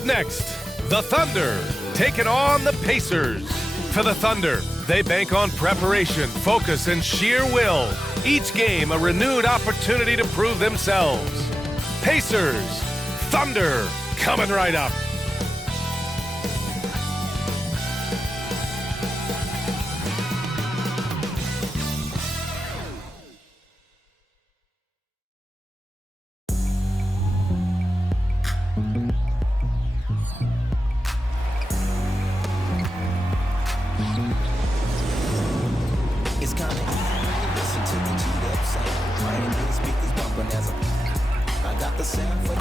Up next, the Thunder taking on the Pacers. For the Thunder, they bank on preparation, focus, and sheer will. Each game a renewed opportunity to prove themselves. Pacers, Thunder, coming right up. It's coming. Listen to the G-Dub sound. Playing these speakers bumping as I got the sound for you.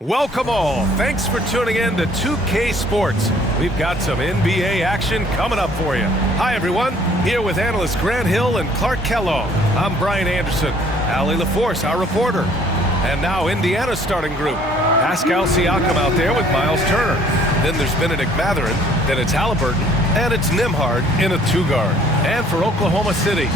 Welcome all. Thanks for tuning in to 2K Sports. We've got some NBA action coming up for you. Hi, everyone. Here with analysts Grant Hill and Clark Kellogg. I'm Brian Anderson. Allie LaForce, our reporter. And now Indiana's starting group. Pascal Siakam out there with Miles Turner. Then there's Benedict Mathurin. Then it's Halliburton. And it's Nembhard in a two-guard. And for Oklahoma City,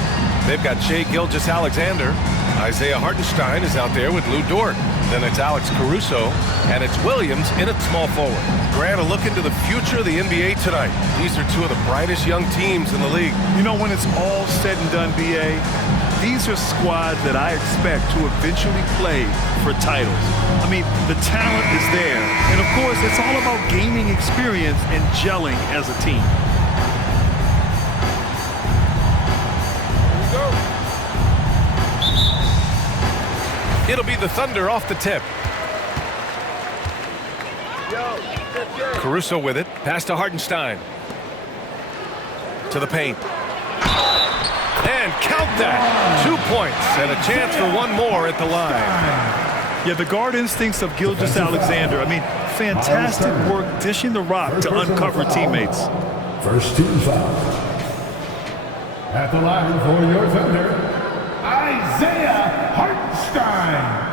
they've got Shai Gilgeous-Alexander. Isaiah Hartenstein is out there with Lou Dort. Then it's Alex Caruso, and it's Williams in at small forward. Grant, a look into the future of the NBA tonight. These are two of the brightest young teams in the league. You know, when it's all said and done, B.A., these are squads that I expect to eventually play for titles. I mean, the talent is there. And, of course, it's all about gaining experience and gelling as a team. It'll be the Thunder off the tip. Caruso with it. Pass to Hartenstein. To the paint. And count that. 2 points and a chance for one more at the line. Yeah, the guard instincts of Gilgeous-Alexander. I mean, fantastic work dishing the rock to uncover teammates. First team foul. At the line for your Thunder, Isaiah Hartenstein.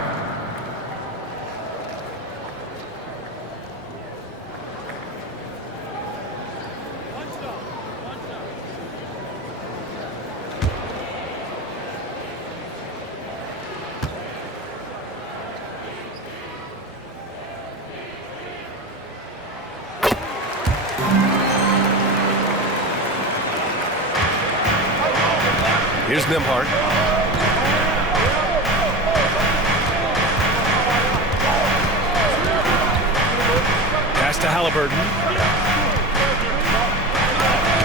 Here's Nembhard. Pass to Halliburton.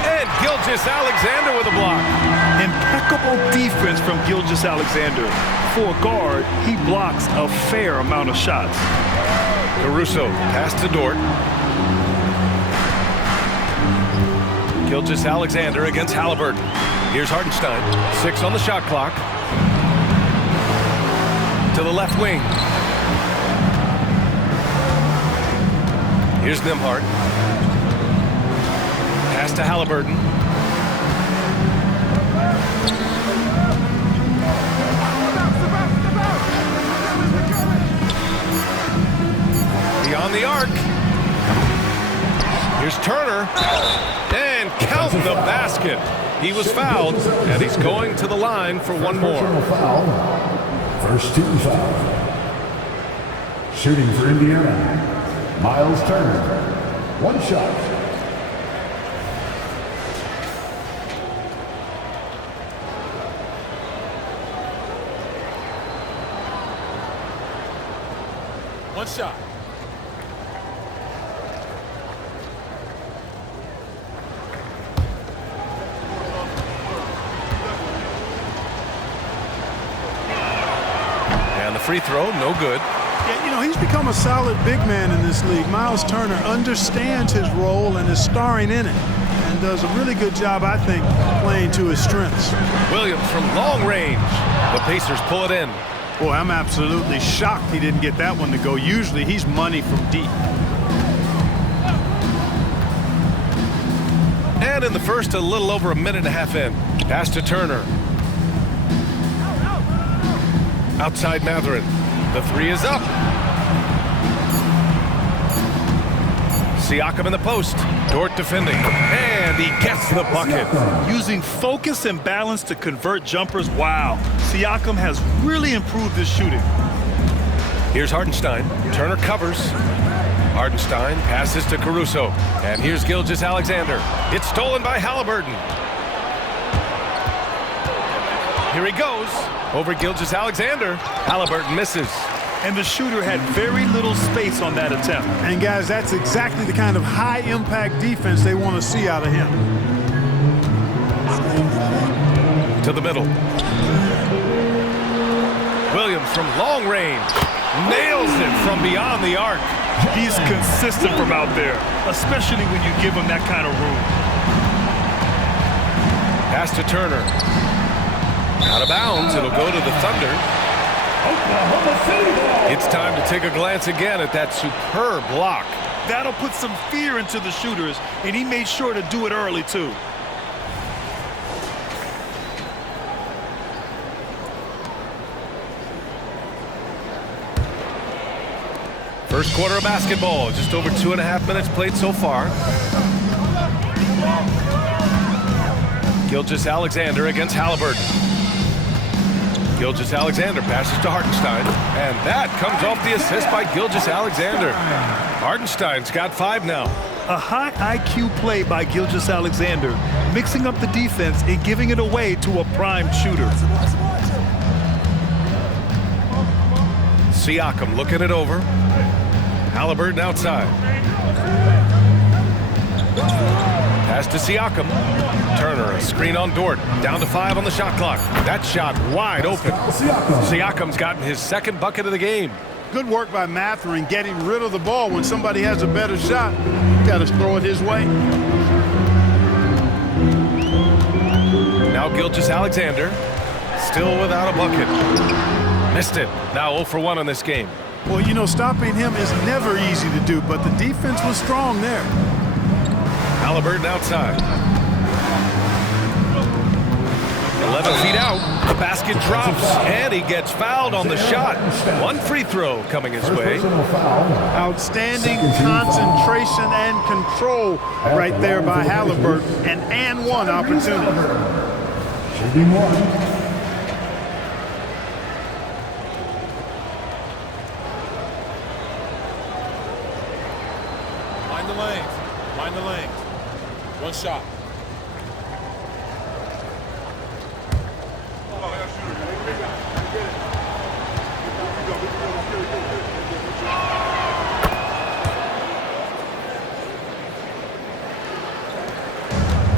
And Gilgeous-Alexander with a block. Impeccable defense from Gilgeous-Alexander. For a guard, he blocks a fair amount of shots. Caruso, pass to Dort. Gilgeous-Alexander against Halliburton. Here's Hartenstein. 6 on the shot clock. To the left wing. Here's Nembhard. Pass to Halliburton. Beyond the arc. Here's Turner. And count the basket. He was fouled, and he's going to the line for one more. First team foul. Shooting for Indiana, Miles Turner. One shot. One shot. Free throw, no good. Yeah, you know, he's become a solid big man in this league. Miles Turner understands his role and is starring in it and does a really good job, I think, playing to his strengths. Williams from long range. The Pacers pull it in. Boy, I'm absolutely shocked he didn't get that one to go. Usually he's money from deep. And in the first, a little over a minute and a half in. Pass to Turner. Outside Matherin. The three is up. Siakam in the post. Dort defending. And he gets the bucket. Using focus and balance to convert jumpers. Wow. Siakam has really improved his shooting. Here's Hartenstein. Turner covers. Hartenstein passes to Caruso. And here's Gilgeous-Alexander. It's stolen by Halliburton. Here he goes. Over Gilgeous-Alexander. Halliburton misses. And the shooter had very little space on that attempt. And guys, that's exactly the kind of high-impact defense they want to see out of him. To the middle. Williams from long range. Nails it from beyond the arc. He's consistent from out there, especially when you give him that kind of room. Pass to Turner. Out of bounds. It'll go to the Thunder. It's time to take a glance again at that superb block. That'll put some fear into the shooters, and he made sure to do it early, too. First quarter of basketball. Just over 2.5 minutes played so far. Gilgeous-Alexander against Halliburton. Gilgeous-Alexander passes to Hartenstein, and that comes off the assist by Gilgeous-Alexander. Hartenstein's got 5 now. A high IQ play by Gilgeous-Alexander, mixing up the defense and giving it away to a prime shooter. Siakam looking it over. Halliburton outside. Pass to Siakam. Turner, a screen on Dort. Down to 5 on the shot clock. That shot wide open. Siakam's gotten his second bucket of the game. Good work by Matherin getting rid of the ball when somebody has a better shot. Got to throw it his way. Now Gilgeous-Alexander. Still without a bucket. Missed it. Now 0 for 1 in this game. Well, you know, stopping him is never easy to do, but the defense was strong there. Halliburton outside. 11 feet out. The basket drops, and he gets fouled on the shot. 1 free throw coming his way. Outstanding concentration and control right there by Halliburton. An and one opportunity. Shooting 1. Mind the lanes. Mind the lanes. One shot.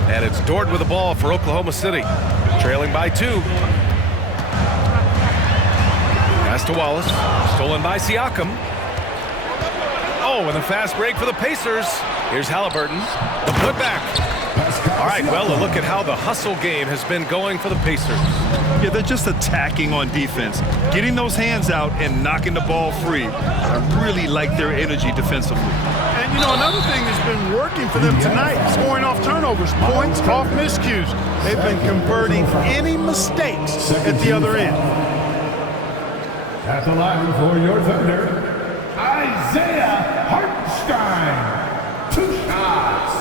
And it's Dort with the ball for Oklahoma City. Trailing by 2. Pass to Wallace. Stolen by Siakam. Oh, and a fast break for the Pacers. Here's Halliburton. The putback. All right, well, a look at how the hustle game has been going for the Pacers. Yeah, they're just attacking on defense, getting those hands out and knocking the ball free. I really like their energy defensively. And, you know, another thing that's been working for them tonight, scoring off turnovers, points off miscues. They've been converting any mistakes at the other end. At the line for your Thunder, Isaiah Hartenstein. 2 shots.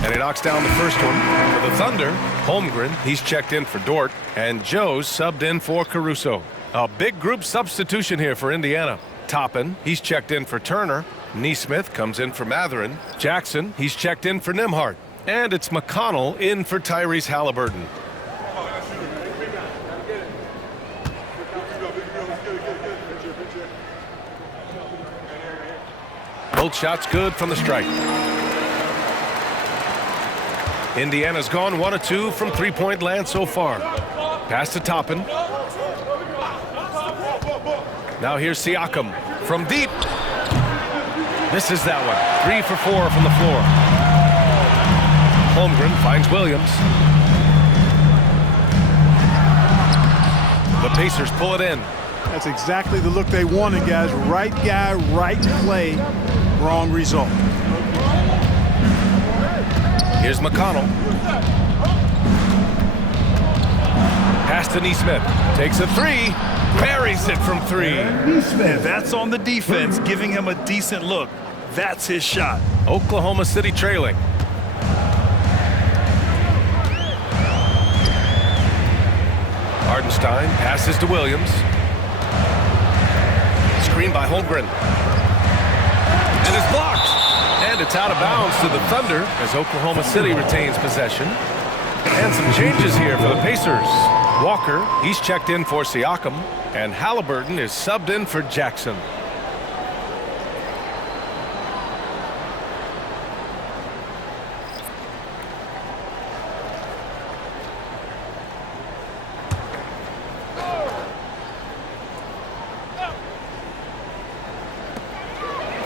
And he knocks down the first one. For the Thunder, Holmgren, he's checked in for Dort, and Joe's subbed in for Caruso. A big group substitution here for Indiana. Toppin, he's checked in for Turner. Neesmith comes in for Matherin. Jackson, he's checked in for Nembhard. And it's McConnell in for Tyrese Halliburton. Both shots good from the strike. Indiana's gone 1 of 2 from three-point land so far. Pass to Toppin. Now here's Siakam from deep. Misses that one. 3 for 4 from the floor. Holmgren finds Williams. The Pacers pull it in. That's exactly the look they wanted, guys. Right guy, right play, wrong result. Here's McConnell. Pass to Neesmith. Takes a three. Buries it from three. And that's on the defense, giving him a decent look. That's his shot. Oklahoma City trailing. Hardenstein passes to Williams. Screen by Holmgren. And it's blocked. And it's out of bounds to the Thunder as Oklahoma City retains possession. And some changes here for the Pacers. Walker, he's checked in for Siakam. And Halliburton is subbed in for Jackson.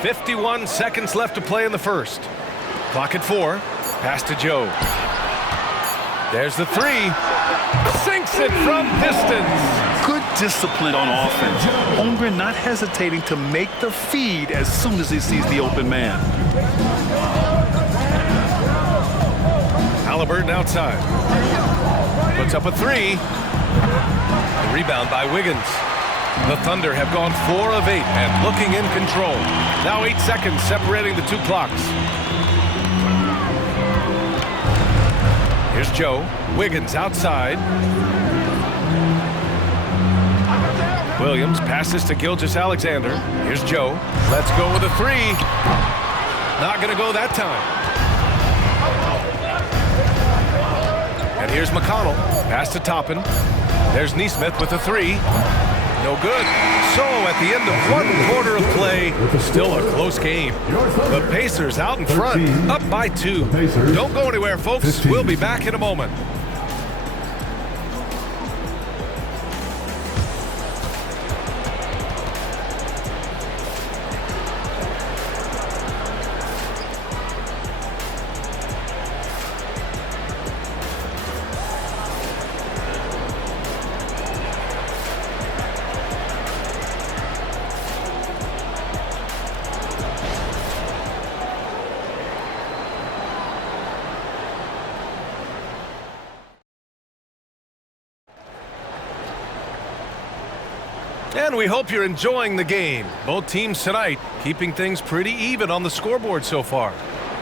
.51 seconds left to play in the first. Clock at 4. Pass to Joe. There's the three. Sinks it from distance. Good discipline on offense. Holmgren not hesitating to make the feed as soon as he sees the open man. Halliburton outside. Puts up a three. The rebound by Wiggins. The Thunder have gone 4 of 8 and looking in control. Now 8 seconds separating the two clocks. Here's Joe. Wiggins outside. Williams passes to Gilgeous-Alexander. Here's Joe. Let's go with a three. Not going to go that time. And here's McConnell. Pass to Toppin. There's Neesmith with a three. No good. So at the end of 1 quarter of play, still a close game. The Pacers out in front, up by 2. Don't go anywhere, folks. We'll be back in a moment. And we hope you're enjoying the game. Both teams tonight keeping things pretty even on the scoreboard so far.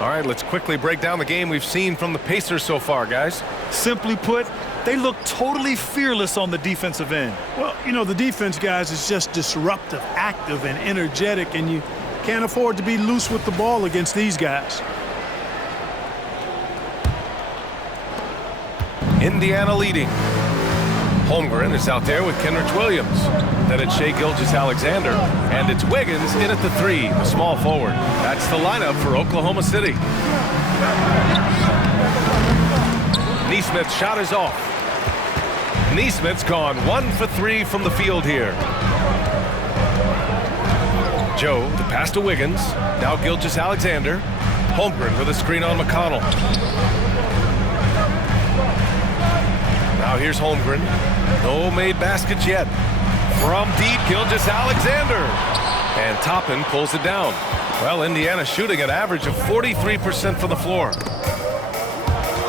All right, let's quickly break down the game we've seen from the Pacers so far, guys. Simply put, they look totally fearless on the defensive end. Well, you know, the defense, guys, is just disruptive, active, and energetic, and you can't afford to be loose with the ball against these guys. Indiana leading. Holmgren is out there with Kenrich Williams. Then it's Shai Gilgeous-Alexander. And it's Wiggins in at the three, the small forward. That's the lineup for Oklahoma City. Neesmith's shot is off. Neesmith's gone 1 for 3 from the field here. Joe, the pass to Wiggins. Now Gilgeous-Alexander. Holmgren with a screen on McConnell. Now here's Holmgren. No made baskets yet. From deep, Gilgeous-Alexander. And Toppin pulls it down. Well, Indiana shooting an average of 43% from the floor.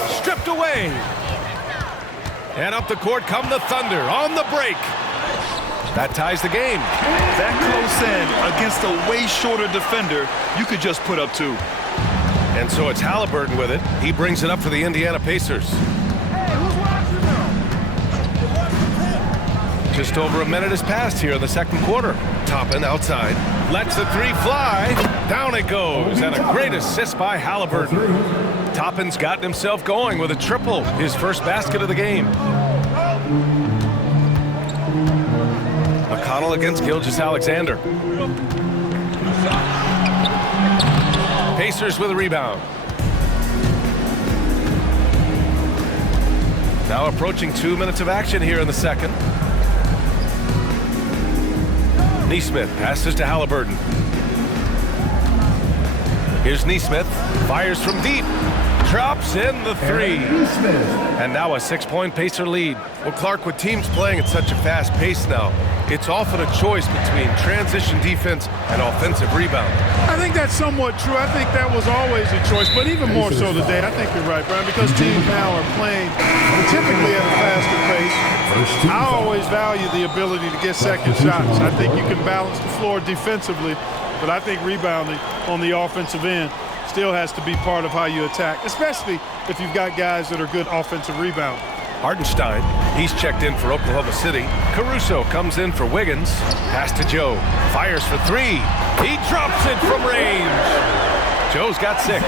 Stripped away. And up the court come the Thunder on the break. That ties the game. That close in against a way shorter defender, you could just put up 2. And so it's Halliburton with it. He brings it up for the Indiana Pacers. Just over a minute has passed here in the second quarter. Toppin outside. Lets the three fly. Down it goes. And a great assist by Halliburton. Toppin's gotten himself going with a triple. His first basket of the game. McConnell against Gilgeous-Alexander. Pacers with a rebound. Now approaching 2 minutes of action here in the second. Neesmith passes to Halliburton. Here's Neesmith. Fires from deep. Drops in the three. And now a 6-point Pacer lead. Well, Clark, with teams playing at such a fast pace now, it's often a choice between transition defense and offensive rebound. I think that's somewhat true. I think that was always a choice, but even more so today. I think you're right, Brian, because teams now are playing typically at a faster pace. I always value the ability to get second shots. I think you can balance the floor defensively, but I think rebounding on the offensive end still has to be part of how you attack, especially if you've got guys that are good offensive rebounders. Hartenstein, he's checked in for Oklahoma City. Caruso comes in for Wiggins. Pass to Joe. Fires for three. He drops it from range. Joe's got 6.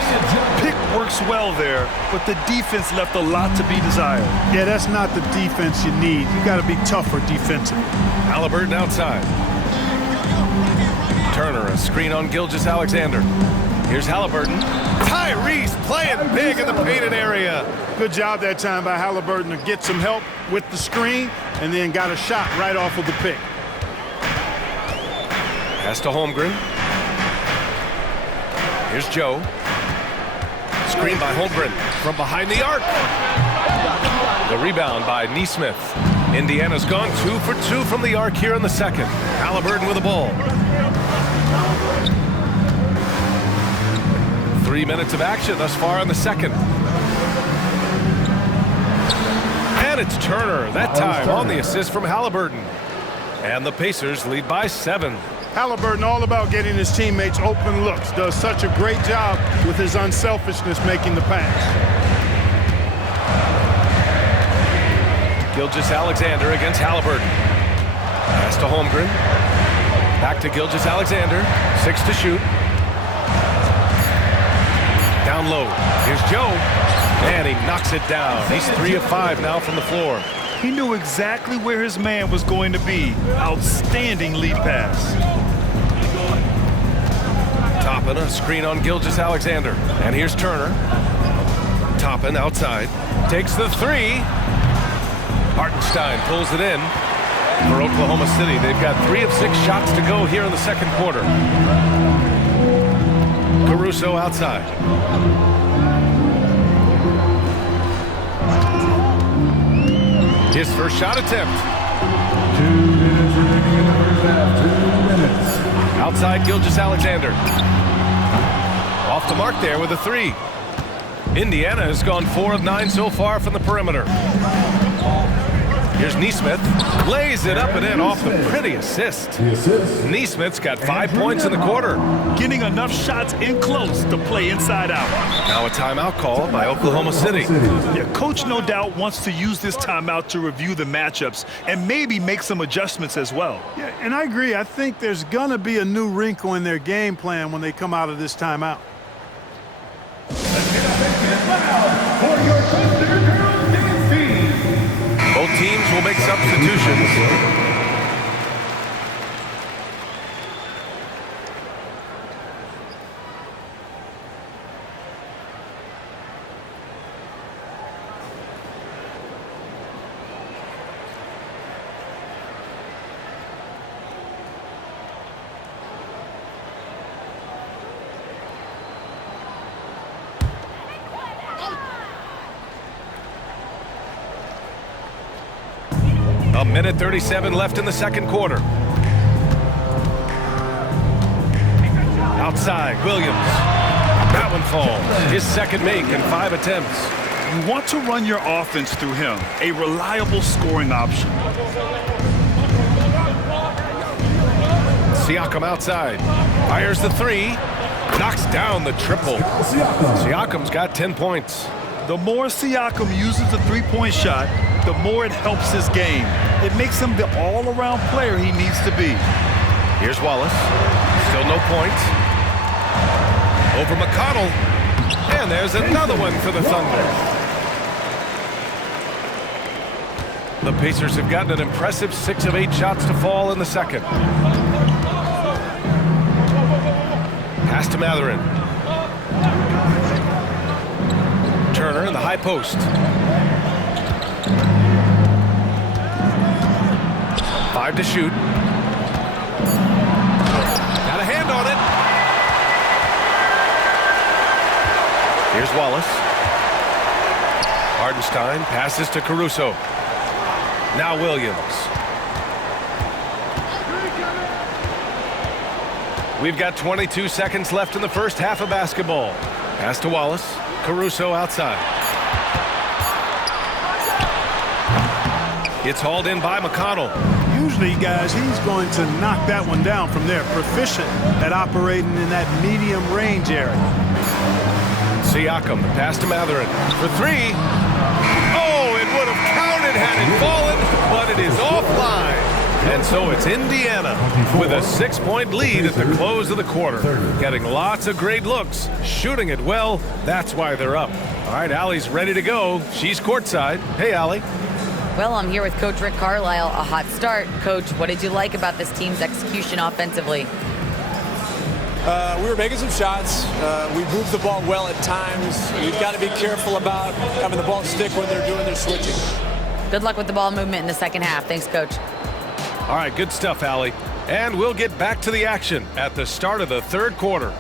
Pick works well there, but the defense left a lot to be desired. Yeah, that's not the defense you need. You got to be tougher defensively. Halliburton outside. Turner, a screen on Gilgeous-Alexander. Here's Halliburton. Tyrese playing big in the painted area. Good job that time by Halliburton to get some help with the screen and then got a shot right off of the pick. Pass to Holmgren. Here's Joe. Screen by Holmgren from behind the arc. The rebound by Nesmith. Indiana's gone 2 for 2 from the arc here in the second. Halliburton with the ball. 3 minutes of action thus far in the second. And it's Turner, that time on the assist from Halliburton. And the Pacers lead by 7. Halliburton all about getting his teammates open looks. Does such a great job with his unselfishness making the pass. Gilgeous-Alexander against Halliburton. Pass to Holmgren. Back to Gilgeous-Alexander. 6 to shoot. Down low. Here's Joe. And he knocks it down. He's 3 of 5 now from the floor. He knew exactly where his man was going to be. Outstanding lead pass. Toppin, a screen on Gilgeous-Alexander. And here's Turner. Toppin outside. Takes the 3. Hartenstein pulls it in for Oklahoma City. They've got 3 of 6 shots to go here in the second quarter. Caruso outside. His first shot attempt. 2 minutes remaining in the first half. 2 minutes. Outside Gilgeous-Alexander. Off the mark there with a 3. Indiana has gone 4 of 9 so far from the perimeter. Here's Nesmith. Lays it up and in off the pretty assist. Nesmith's got 5 points in the quarter. Getting enough shots in close to play inside out. Now a timeout call by Oklahoma City. Yeah, coach no doubt wants to use this timeout to review the matchups and maybe make some adjustments as well. Yeah, and I agree. I think there's going to be a new wrinkle in their game plan when they come out of this timeout. For your Thunder Girls dancing. Both teams will make substitutions. A minute 37 left in the second quarter. Outside, Williams. That one falls. His second make in 5 attempts. You want to run your offense through him, a reliable scoring option. Siakam outside. Fires the 3. Knocks down the triple. Siakam's got 10 points. The more Siakam uses the three-point shot, the more it helps his game. It makes him the all-around player he needs to be. Here's Wallace. Still no points. Over McConnell. And there's another one for the Thunder. The Pacers have gotten an impressive 6 of 8 shots to fall in the second. Pass to Matherin. Turner in the high post. 5 to shoot. Got a hand on it. Here's Wallace. Hardenstein passes to Caruso. Now Williams. We've got 22 seconds left in the first half of basketball. Pass to Wallace. Caruso outside. It's hauled in by McConnell. Usually, guys, he's going to knock that one down from there. Proficient at operating in that medium range area. Siakam, the pass to Matherin for three. Oh, it would have counted had it fallen, but it is offline. And so it's Indiana with a 6-point lead at the close of the quarter. Getting lots of great looks, shooting it well. That's why they're up. All right, Allie's ready to go. She's courtside. Hey, Allie. Well, I'm here with Coach Rick Carlisle. A hot start. Coach, what did you like about this team's execution offensively? We were making some shots. We moved the ball well at times. You've got to be careful about having the ball stick when they're doing their switching. Good luck with the ball movement in the second half. Thanks, Coach. All right, good stuff, Allie. And we'll get back to the action at the start of the third quarter.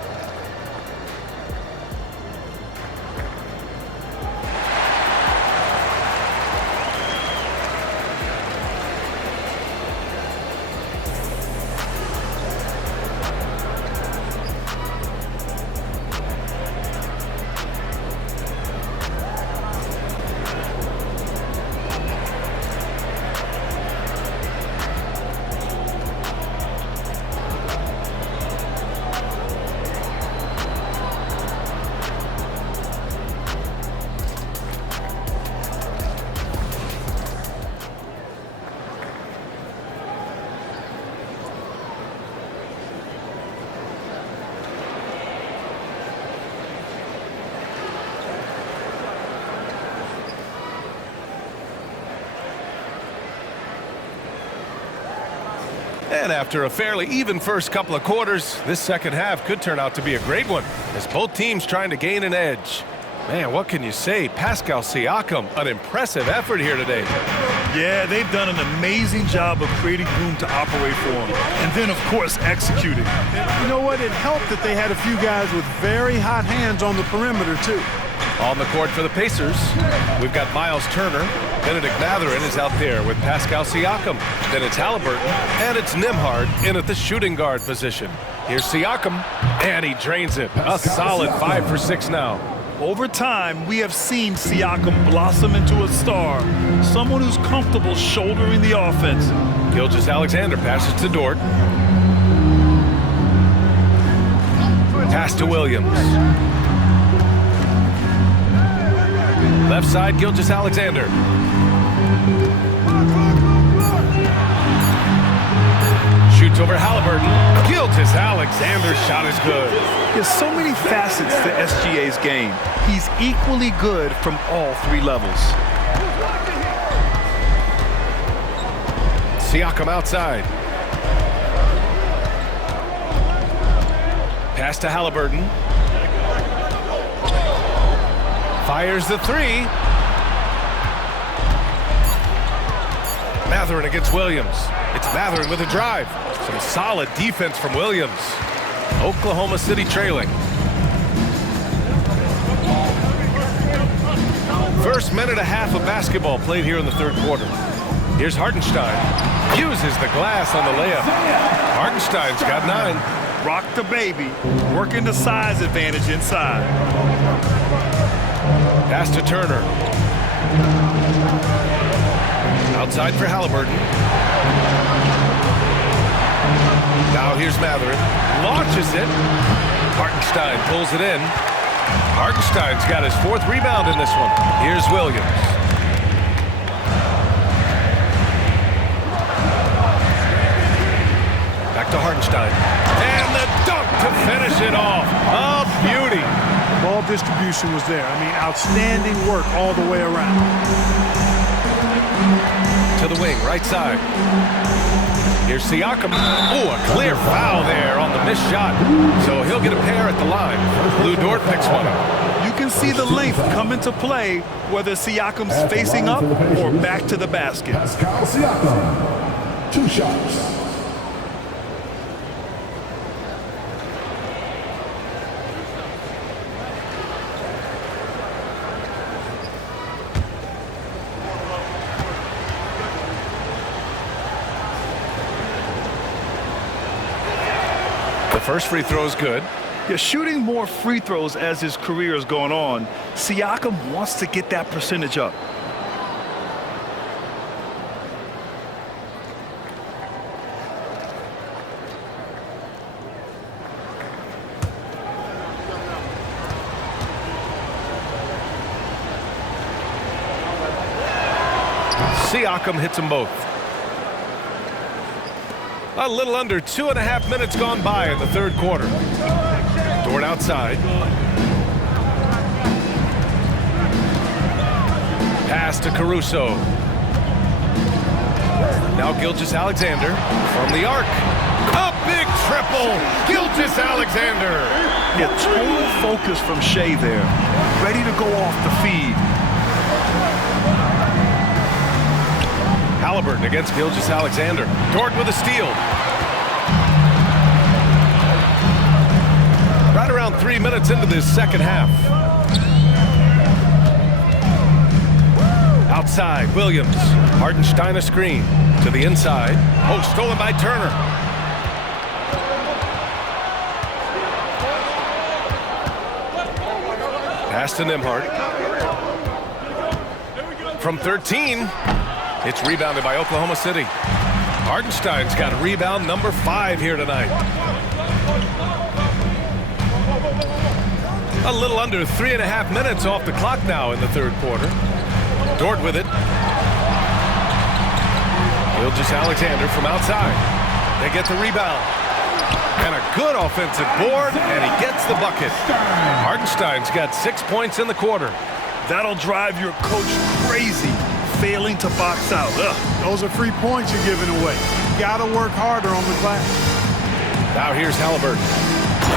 And after a fairly even first couple of quarters, this second half could turn out to be a great one as both teams trying to gain an edge. Man, what can you say? Pascal Siakam, an impressive effort here today. Yeah, they've done an amazing job of creating room to operate for him. And then, of course, executing. And you know what? It helped that they had a few guys with very hot hands on the perimeter, too. On the court for the Pacers, we've got Miles Turner. Benedict Matherin is out there with Pascal Siakam. Then it's Halliburton, and it's Nembhard in at the shooting guard position. Here's Siakam, and he drains it. A solid 5 for 6 now. Over time, we have seen Siakam blossom into a star, someone who's comfortable shouldering the offense. Gilgeous-Alexander passes to Dort. Pass to Williams. Left side, Gilgeous-Alexander. Shoots over Halliburton. Gilgeous-Alexander's shot is good. There's so many facets to SGA's game. He's equally good from all three levels. Siakam outside. Pass to Halliburton. Fires the three. Matherin against Williams. It's Matherin with a drive. Some solid defense from Williams. Oklahoma City trailing. First minute and a half of basketball played here in the third quarter. Here's Hardenstein. Uses the glass on the layup. Hardenstein's got 9. Rock the baby, working the size advantage inside. Pass to Turner. Outside for Halliburton. Now here's Matherin. Launches it. Hartenstein pulls it in. Hartenstein's got his 4th rebound in this one. Here's Williams. Back to Hartenstein. And the dunk to finish it off. A beauty. Ball distribution was there. I mean, outstanding work all the way around. To the wing, right side. Here's Siakam. Oh, a clear foul there on the missed shot. So he'll get a pair at the line. Lou Dort picks one up. You can see the length come into play whether Siakam's facing up or back to the basket. Pascal Siakam, 2 shots. first free throw is good. Yeah, shooting more free throws as his career is going on, Siakam wants to get that percentage up. Siakam hits them both. A little under 2.5 minutes gone by in the third quarter. Dort outside. Pass to Caruso. Now Gilgeous-Alexander from the arc. A big triple. Gilgeous-Alexander. Yeah, total focus from Shea there. Ready to go off the feed. Halliburton against Gilgeous-Alexander. Dort with a steal. Right around 3 minutes into this second half. Outside, Williams. Hartenstein a screen. To the inside. Oh, stolen by Turner. Pass to Nembhard. From 13. It's rebounded by Oklahoma City. Hartenstein's got rebound number 5 here tonight. A little under 3.5 minutes off the clock now in the third quarter. Dort with it. Gilgeous-Alexander from outside. They get the rebound. And a good offensive board, and he gets the bucket. Hartenstein's got 6 points in the quarter. That'll drive your coach crazy, failing to box out. Ugh. Those are free points you're giving away. You got to work harder on the glass. Now here's Halliburton.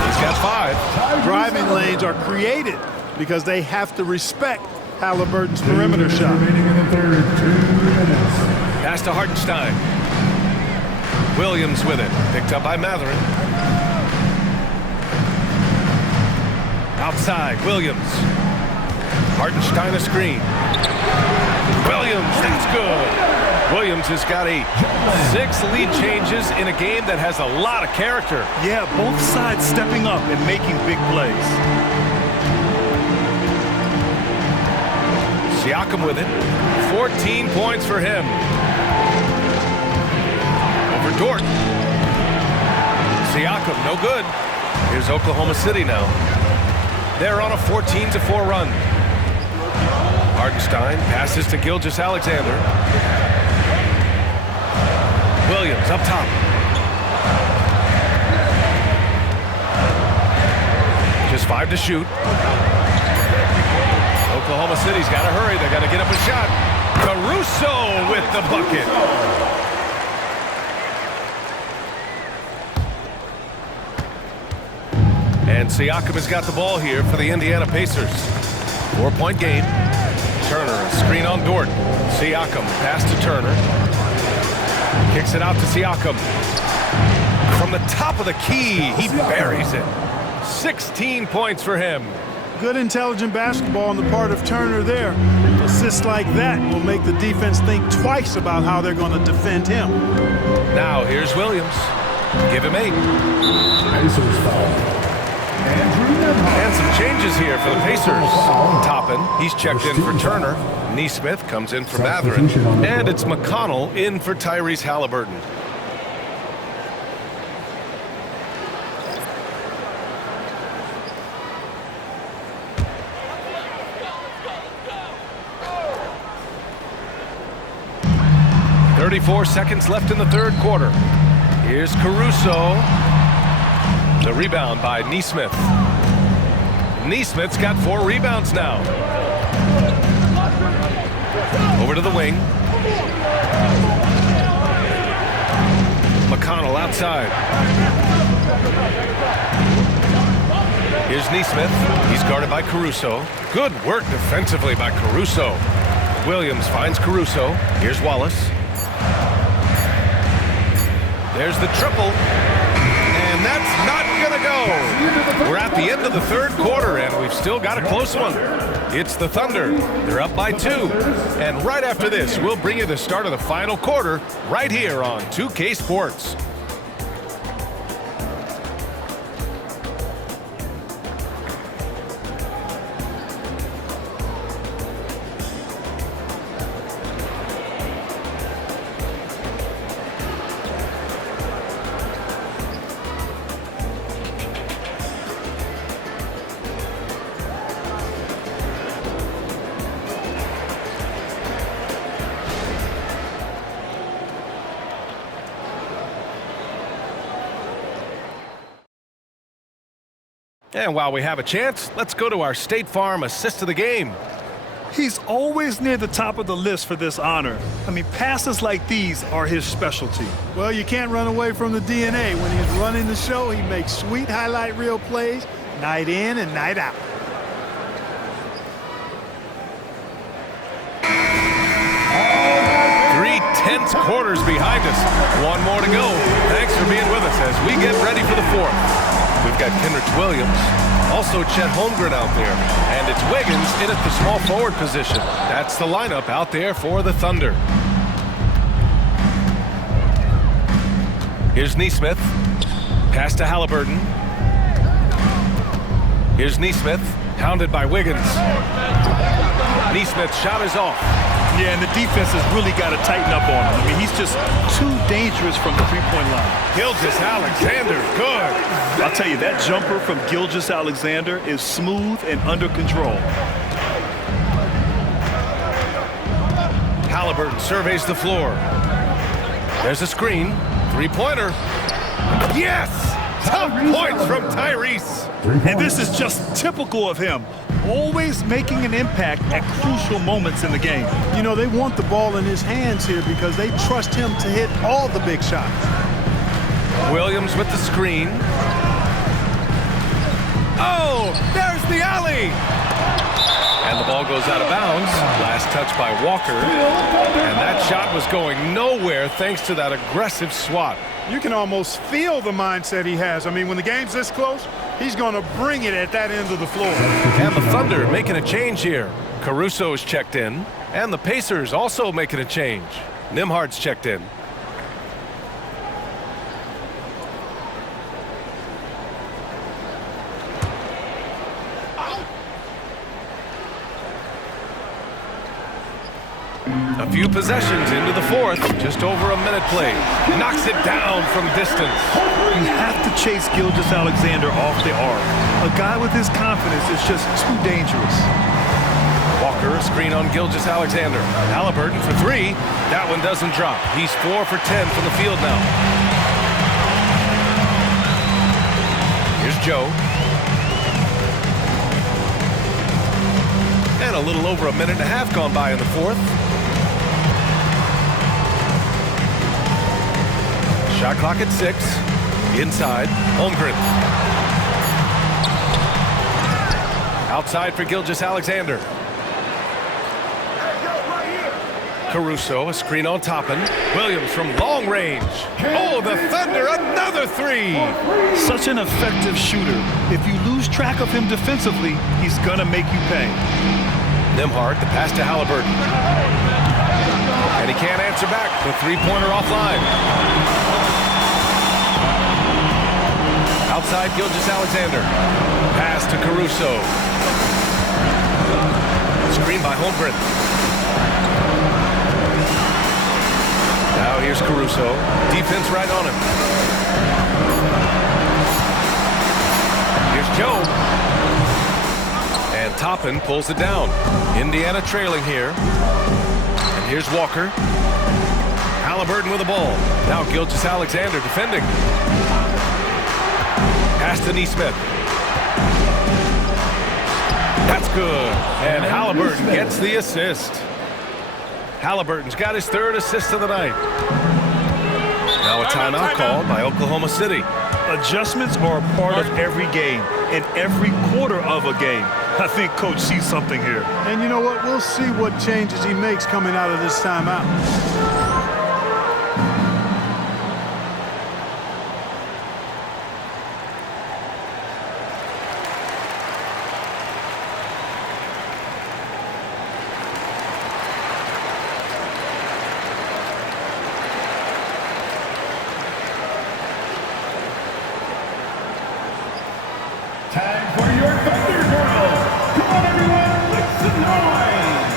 He's got 5. Driving lanes are created because they have to respect Halliburton's perimeter shot. Remaining in the third, 2 minutes. Pass to Hartenstein. Williams with it. Picked up by Matherin. Outside, Williams. Hartenstein a screen. Williams, that's good. Williams has got 8. 6 lead changes in a game that has a lot of character. Yeah, both sides stepping up and making big plays. Siakam with it. 14 points for him. Over Dort. Siakam, no good. Here's Oklahoma City now. They're on a 14-4 run. Hartenstein passes to Gilgeous-Alexander. Williams up top. Just 5 to shoot. Oklahoma City's got to hurry. They got to get up a shot. Caruso with the bucket. And Siakam has got the ball here for the Indiana Pacers. 4-point game. Turner, a screen on Dort. Siakam, pass to Turner. Kicks it out to Siakam. From the top of the key, he buries it. 16 points for him. Good intelligent basketball on the part of Turner there. Assists like that will make the defense think twice about how they're going to defend him. Now here's Williams. Give him 8. Pacers foul. And some changes here for the Pacers. Toppin, he's checked in for Turner. Neesmith comes in for Matherin. And it's McConnell in for Tyrese Halliburton. .34 seconds left in the third quarter. Here's Caruso. The rebound by Neesmith. Neesmith's got 4 rebounds now. Over to the wing. McConnell outside. Here's Neesmith. He's guarded by Caruso. Good work defensively by Caruso. Williams finds Caruso. Here's Wallace. There's the triple. And that's not going to go. We're at the end of the third quarter, and we've still got a close one. It's the Thunder. They're up by 2. And right after this, we'll bring you the start of the final quarter right here on 2K Sports. And while we have a chance, let's go to our State Farm assist of the game. He's always near the top of the list for this honor. I mean, passes like these are his specialty. Well, you can't run away from the DNA. When he's running the show, he makes sweet highlight reel plays, night in and night out. Tense quarters behind us. One more to go. Thanks for being with us as we get ready for the fourth. We've got Kenrich Williams, also Chet Holmgren out there, and it's Wiggins in at the small forward position. That's the lineup out there for the Thunder. Here's Nesmith. Pass to Halliburton. Here's Nesmith, hounded by Wiggins. Nesmith's shot is off. Yeah, and the defense has really got to tighten up on him. I mean, he's just too dangerous from the three-point line. Gilgeous-Alexander, good. I'll tell you, that jumper from Gilgeous-Alexander is smooth and under control. Halliburton surveys the floor. There's a screen. Three-pointer. Yes! Tough points from Tyrese. And this is just typical of him. Always making an impact at crucial moments in the game. You know, they want the ball in his hands here because they trust him to hit all the big shots. Williams with the screen. Oh, there's the alley. And the ball goes out of bounds. Last touch by Walker. And that shot was going nowhere thanks to that aggressive swat. You can almost feel the mindset he has. I mean, when the game's this close, he's going to bring it at that end of the floor. And the Thunder making a change here. Caruso's checked in. And the Pacers also making a change. Nimhard's checked in. A few possessions into the fourth. Just over a minute played. Knocks it down from distance. You have to chase Gilgeous-Alexander off the arc. A guy with his confidence is just too dangerous. Walker, a screen on Gilgeous-Alexander. Halliburton for three. That one doesn't drop. He's 4 for 10 from the field now. Here's Joe. And a little over a minute and a half gone by in the fourth. Shot clock at 6. Inside, Holmgren. Outside for Gilgeous-Alexander. Caruso, a screen on Toppin. Williams from long range. Oh, the Thunder, another three. Such an effective shooter. If you lose track of him defensively, he's going to make you pay. Nimhard, the pass to Halliburton. And he can't answer back. The three-pointer offline. Outside Gilgeous-Alexander. Pass to Caruso. Screen by Holmgren. Now here's Caruso. Defense right on him. Here's Joe. And Toppin pulls it down. Indiana trailing here. And here's Walker. Halliburton with the ball. Now Gilgeous-Alexander defending. Pass to Nesmith. That's good. And Halliburton gets the assist. Halliburton's got his third assist of the night. Now a timeout called by Oklahoma City. Adjustments are a part of every game and every quarter of a game. I think Coach sees something here. And you know what? We'll see what changes he makes coming out of this timeout. Time for your Thunder Girls. Come on, everyone, make some noise.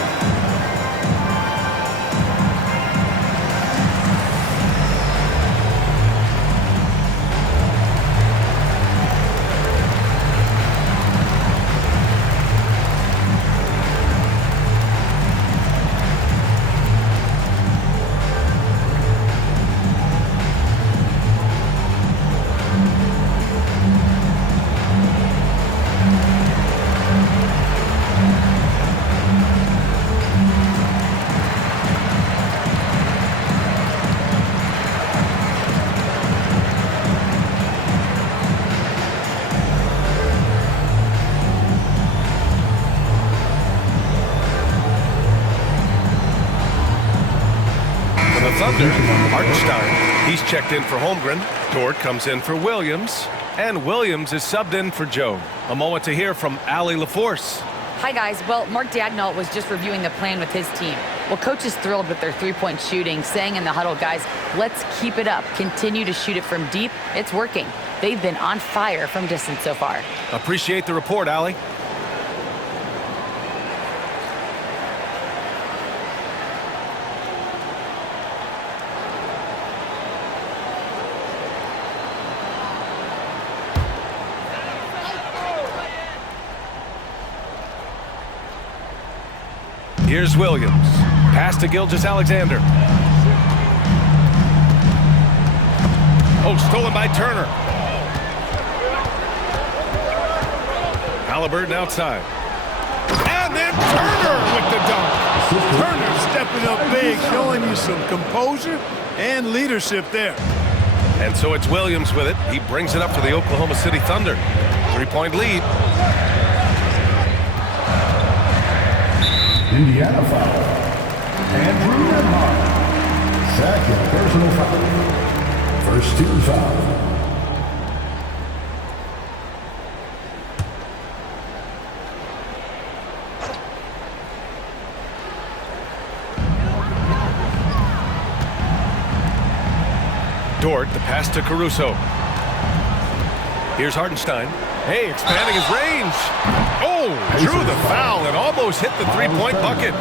For the Thunder, Hartenstein. He's checked in for Holmgren. Dort comes in for Williams. And Williams is subbed in for Joe. A moment to hear from Allie LaForce. Hi, guys. Well, Mark Dagnall was just reviewing the plan with his team. Well, coach is thrilled with their three-point shooting, saying in the huddle, guys, let's keep it up. Continue to shoot it from deep. It's working. They've been on fire from distance so far. Appreciate the report, Allie. Here's Williams. Pass to Gilgeous-Alexander. Oh, stolen by Turner. Halliburton outside. And then Turner with the dunk. Turner stepping up big, showing you some composure and leadership there. And so it's Williams with it. He brings it up for the Oklahoma City Thunder. 3-point lead. Indiana foul. Andrew Nembhard. Second personal foul. First team foul. Dort, the pass to Caruso. Here's Hartenstein. Hey, expanding his range. Oh, drew the foul and almost hit the three-point bucket.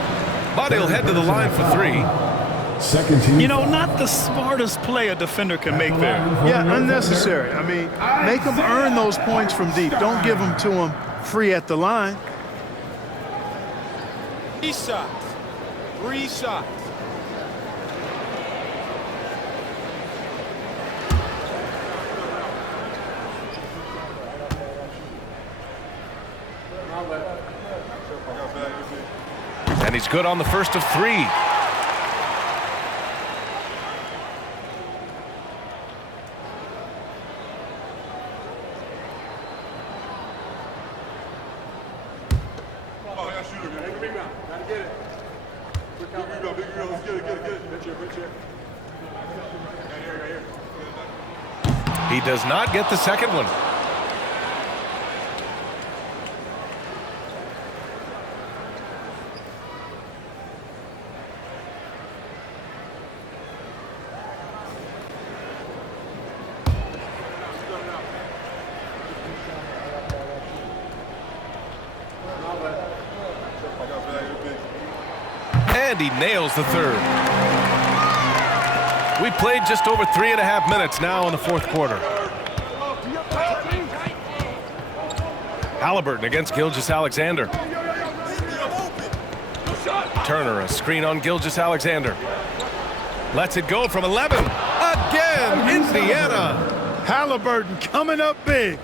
But he'll head to the line for three. Second team. You know, not the smartest play a defender can make there. Yeah, unnecessary. I mean, make them earn those points from deep. Don't give them to them free at the line. 3 shots. 3 shots. And he's good on the first of three. He does not get the second one. And he nails the third. We played just over 3.5 minutes now in the fourth quarter. Halliburton against Gilgeous-Alexander. Turner, a screen on Gilgeous-Alexander. Lets it go from 11. Again, Indiana. Halliburton coming up big.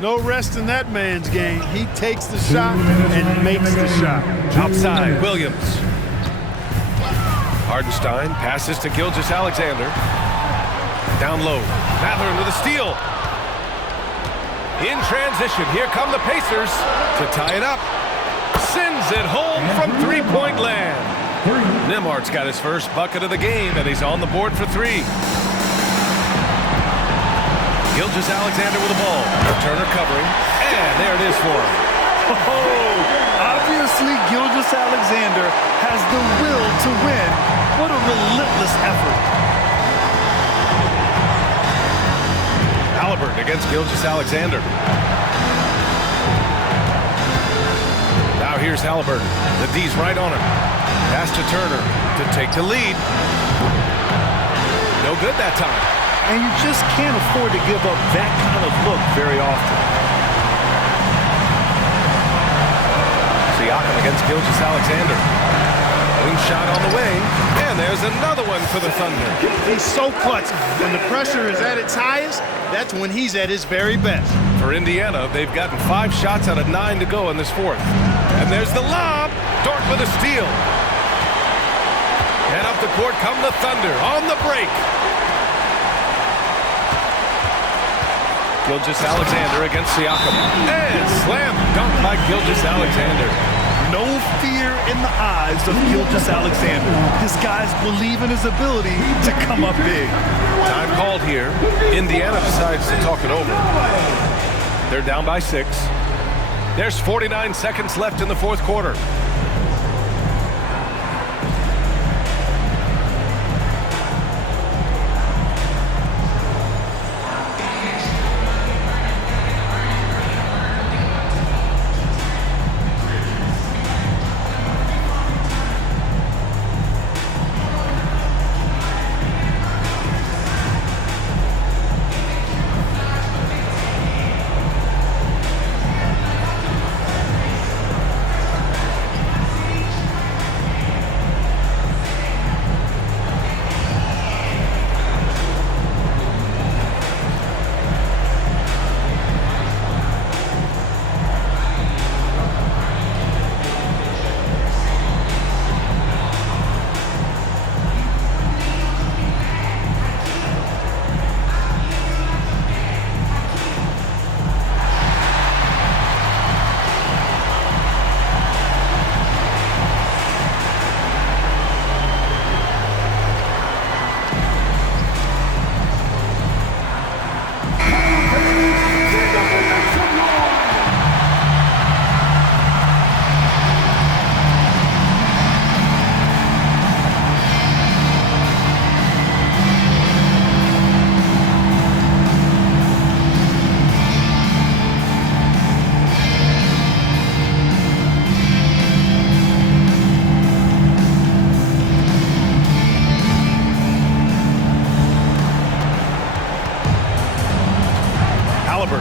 No rest in that man's game. He takes the shot and makes the shot. Outside, Williams. Hartenstein passes to Gilgeous-Alexander. Down low. Mathurin with a steal. In transition, here come the Pacers to tie it up. Sends it home from three-point land. Nembhard's got his first bucket of the game, and he's on the board for three. Gilgeous-Alexander with the ball. Turner covering, and there it is for him. Oh, obviously Gilgeous-Alexander has the will to win. What a relentless effort. Halliburton against Gilgeous-Alexander. Now here's Halliburton. The D's right on him. Pass to Turner to take the lead. No good that time. And you just can't afford to give up that kind of look very often. Siakam against Gilgeous-Alexander. Wing shot on the way, and there's another one for the Thunder. He's so clutch. When the pressure is at its highest, that's when he's at his very best. For Indiana, they've gotten 5 shots out of 9 to go in this fourth. And there's the lob. Dort with a steal. And up the court come the Thunder on the break. Gilgeous-Alexander against Siakam. And slam dunk by Gilgeous-Alexander. no fear in the eyes of Gilgeous-Alexander. His guys believe in his ability to come up big. Time called here. Indiana decides to talk it over. They're down by 6. There's 49 seconds left in the fourth quarter.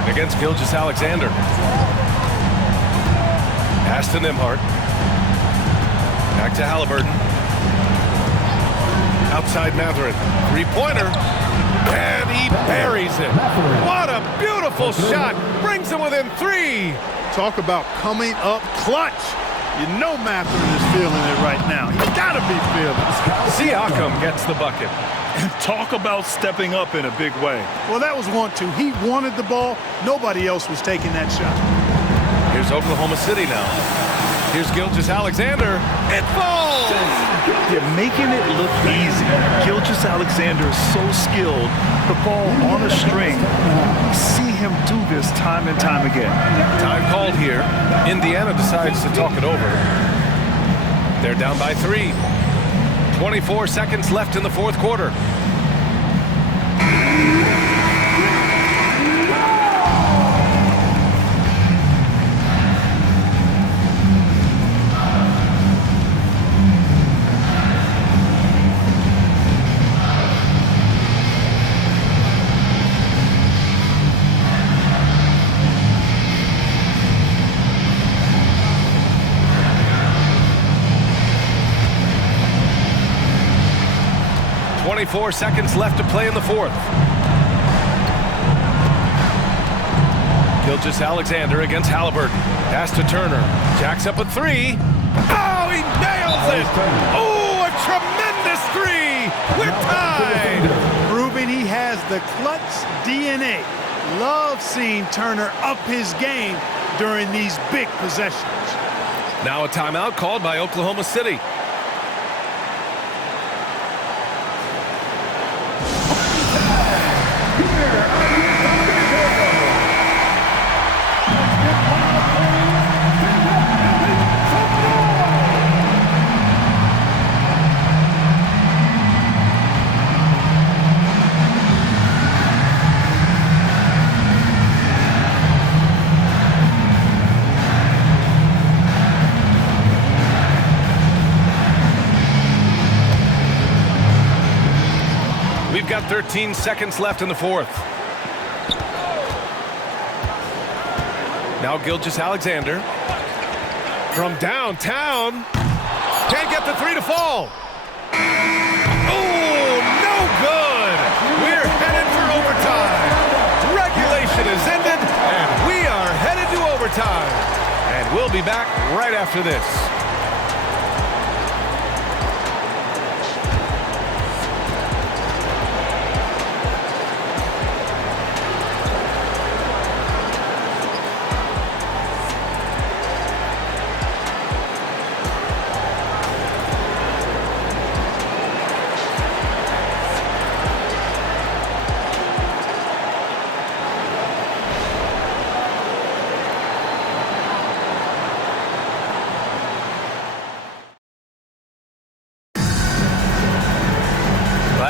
Against Gilgeous-Alexander. Pass to Nembhard. Back to Halliburton. Outside Mathurin. Three-pointer. And he buries it. What a beautiful shot. Brings him within 3. Talk about coming up clutch. You know Mathurin is feeling it right now. You gotta be feeling it. Siakam gets the bucket. And talk about stepping up in a big way. Well, that was 1-2. He wanted the ball. Nobody else was taking that shot. Here's Oklahoma City now. Here's Gilgeous-Alexander. It falls! They're making it look easy. Gilgeous-Alexander is so skilled. The ball on a string. We see him do this time and time again. Time called here. Indiana decides to talk it over. They're down by 3. 24 seconds left in the fourth quarter. Four seconds left to play in the fourth. Gilgeous-Alexander against Halliburton. Pass to Turner. Jacks up a 3. Oh, he nails it! Oh, a tremendous 3! We're tied! Proving he has the clutch DNA. Love seeing Turner up his game during these big possessions. Now a timeout called by Oklahoma City. We've got 13 seconds left in the fourth. Now Gilgeous-Alexander from downtown. Can't get the 3 to fall. Oh, no good. We're headed for overtime. Regulation is ended, and we are headed to overtime. And we'll be back right after this.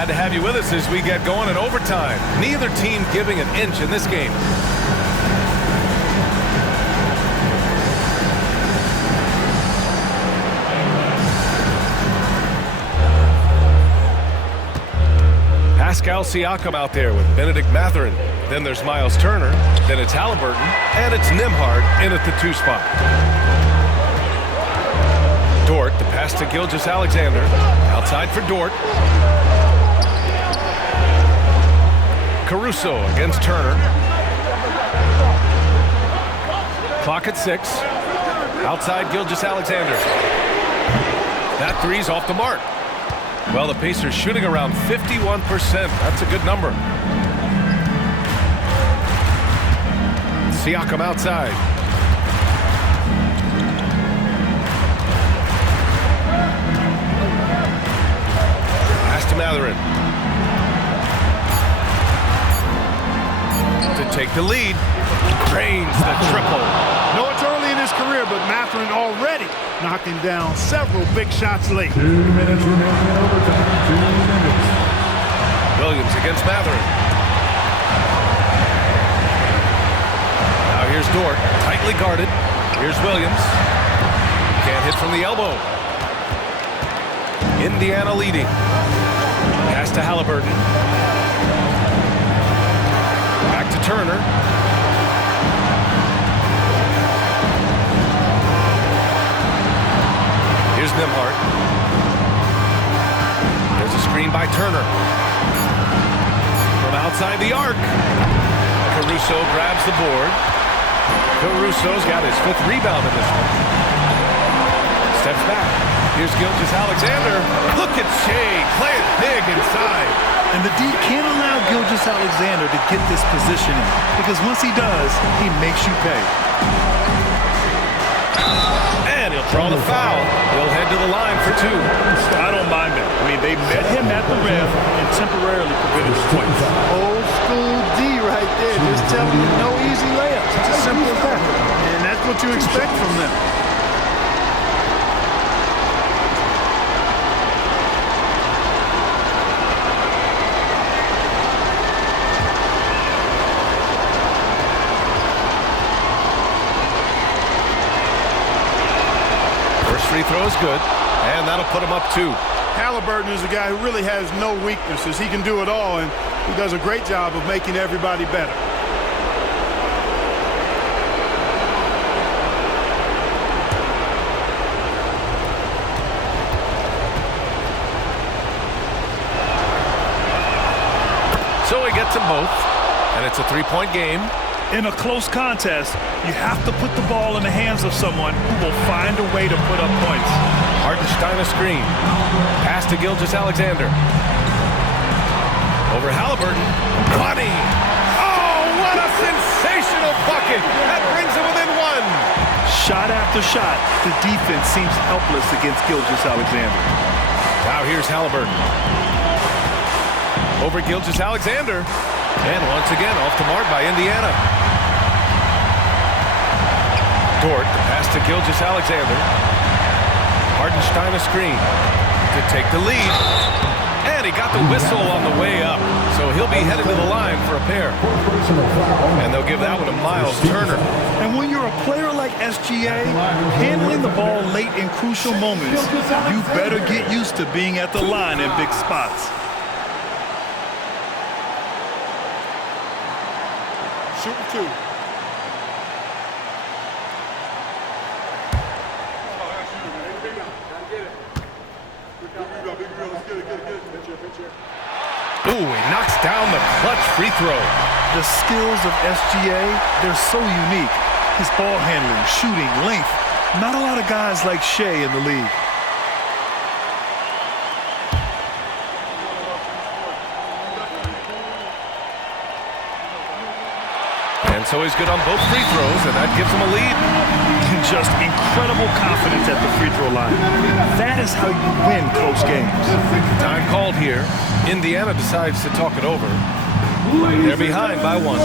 Glad to have you with us as we get going in overtime. Neither team giving an inch in this game. Pascal Siakam out there with Benedict Mathurin. Then there's Miles Turner. Then it's Halliburton. And it's Nembhard in at the 2 spot. Dort, the pass to Gilgeous-Alexander. Outside for Dort. Caruso against Turner. Clock at 6. Outside Gilgeous-Alexander. That three's off the mark. Well, the Pacers shooting around 51%. That's a good number. Siakam outside. Pass to Mathurin. To take the lead. Drains the triple. No, it's early in his career, but Mathurin already knocking down several big shots late. 2 minutes remaining in overtime. 2 minutes. Williams against Mathurin. Now here's Dort, tightly guarded. Here's Williams. Can't hit from the elbow. Indiana leading. Pass to Halliburton. Back to Turner. Here's Nembhard. There's a screen by Turner. From outside the arc. Caruso grabs the board. Caruso's got his 5th rebound in this one. Steps back. Here's Gilgeous-Alexander. Look at Shea playing big inside. And the D can't allow Gilgeous-Alexander to get this positioning, because once he does, he makes you pay. And he'll draw the foul. He'll head to the line for 2. I don't mind that. I mean, they met him at the rim and temporarily prevented his points. Old school D right there. Just telling you no easy layups. It's as simple as that. And that's what you expect from them. Free throw is good, and that'll put him up 2. Halliburton is a guy who really has no weaknesses. He can do it all, and he does a great job of making everybody better. So he gets them both, and it's a 3-point game. In a close contest, you have to put the ball in the hands of someone who will find a way to put up points. Hartenstein a screen. Pass to Gilgeous-Alexander. Over Halliburton. Bunny! Oh, what a sensational bucket! That brings him within 1. Shot after shot, the defense seems helpless against Gilgeous-Alexander. Now here's Halliburton. Over Gilgeous-Alexander. And once again, off the mark by Indiana. Dort, the pass to Gilgeous-Alexander. Hartenstein a screen to take the lead. And he got the whistle on the way up. So he'll be headed to the line for a pair. And they'll give that one to Miles Turner. And when you're a player like SGA, handling the ball late in crucial moments, you better get used to being at the line in big spots. Shooting 2. Ooh, he knocks down the clutch free throw. The skills of SGA, they're so unique. His ball handling, shooting, length. Not a lot of guys like Shea in the league. And so he's good on both free throws, and that gives him a lead. Just incredible confidence at the free throw line. That is how you win close games. Time called here. Indiana decides to talk it over. They're behind by 1.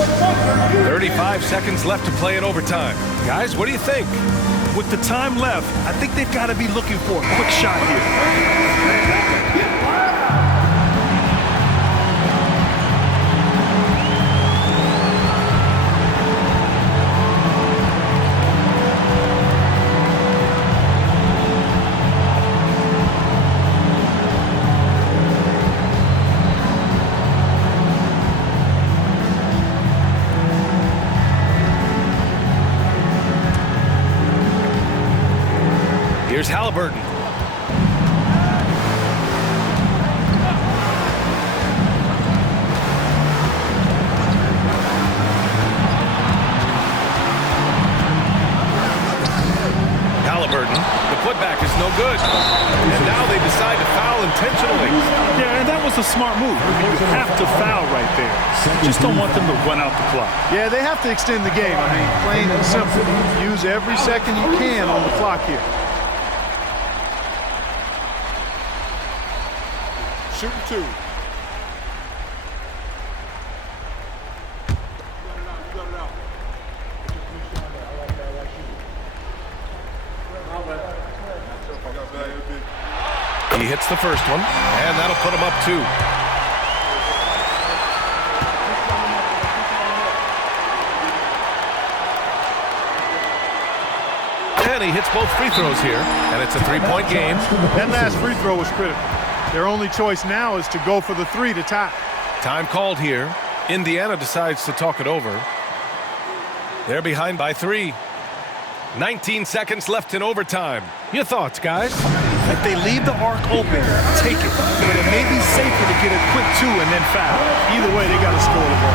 35 seconds left to play in overtime. Guys, what do you think? With the time left, I think they've got to be looking for a quick shot here. Here's Halliburton. The putback is no good. And now they decide to foul intentionally. Yeah, and that was a smart move. I mean, you have to foul right there. You just don't want them to run out the clock. Yeah, they have to extend the game. I mean, plain and simple. Use every second you can on the clock here. Shooting 2. He hits the first one, and that'll put him up 2. And he hits both free throws here, and it's a 3-point game. That last free throw was critical. Their only choice now is to go for the 3 to tie. Time called here. Indiana decides to talk it over. They're behind by 3. 19 seconds left in overtime. Your thoughts, guys? If they leave the arc open, take it. But it may be safer to get a quick 2 and then foul. Either way, they got to score the ball.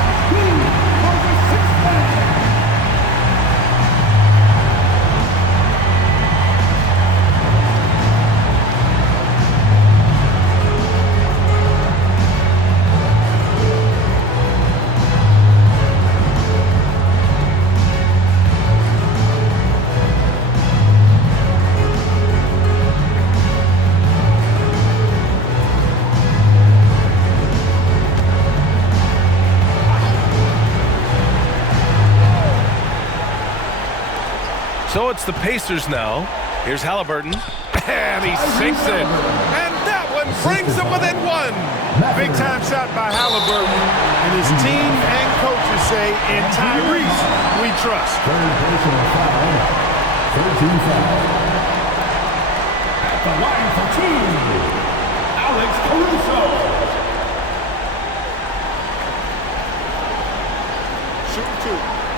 So it's the Pacers now. Here's Halliburton. And he sinks it. And that one brings them within 1. Big time shot by Halliburton. And his team and coaches say, in Tyrese, we trust. Third team foul. At the line for 2, Alex Caruso. Shooting 2.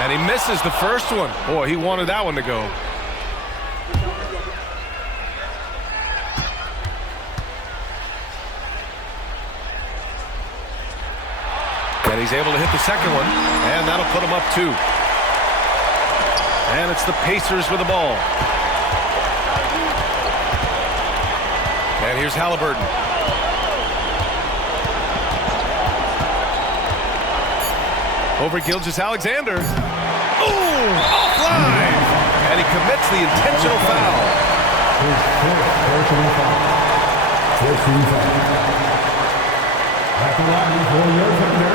And he misses the first one. Boy, he wanted that one to go. And he's able to hit the second one. And that'll put him up 2. And it's the Pacers with the ball. And here's Halliburton. Over Gilgeous-Alexander. Ooh, offline! And he commits the intentional foul. His fourth personal foul. 14 foul. At the line for your defender,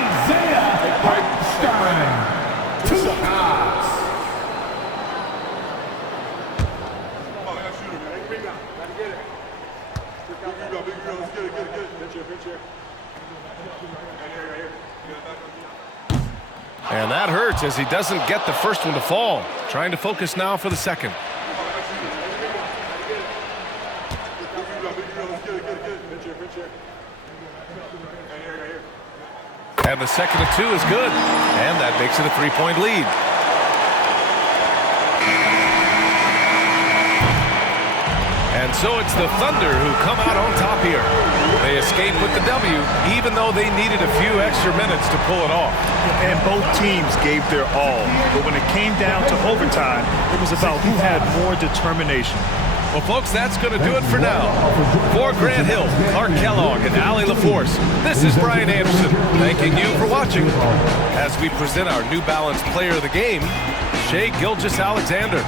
Isaiah Hartenstein. 2 shots. And that hurts as he doesn't get the first one to fall. Trying to focus now for the second. And the second of 2 is good. And that makes it a 3-point lead. And so it's the Thunder who come out on top here. They escape with the W, even though they needed a few extra minutes to pull it off. And both teams gave their all. But when it came down to overtime, it was about who had more determination. Well, folks, that's going to do it for now. For Grant Hill, Clark Kellogg, and Allie LaForce, this is Brian Anderson, thanking you for watching as we present our New Balance Player of the Game, Shai Gilgeous-Alexander.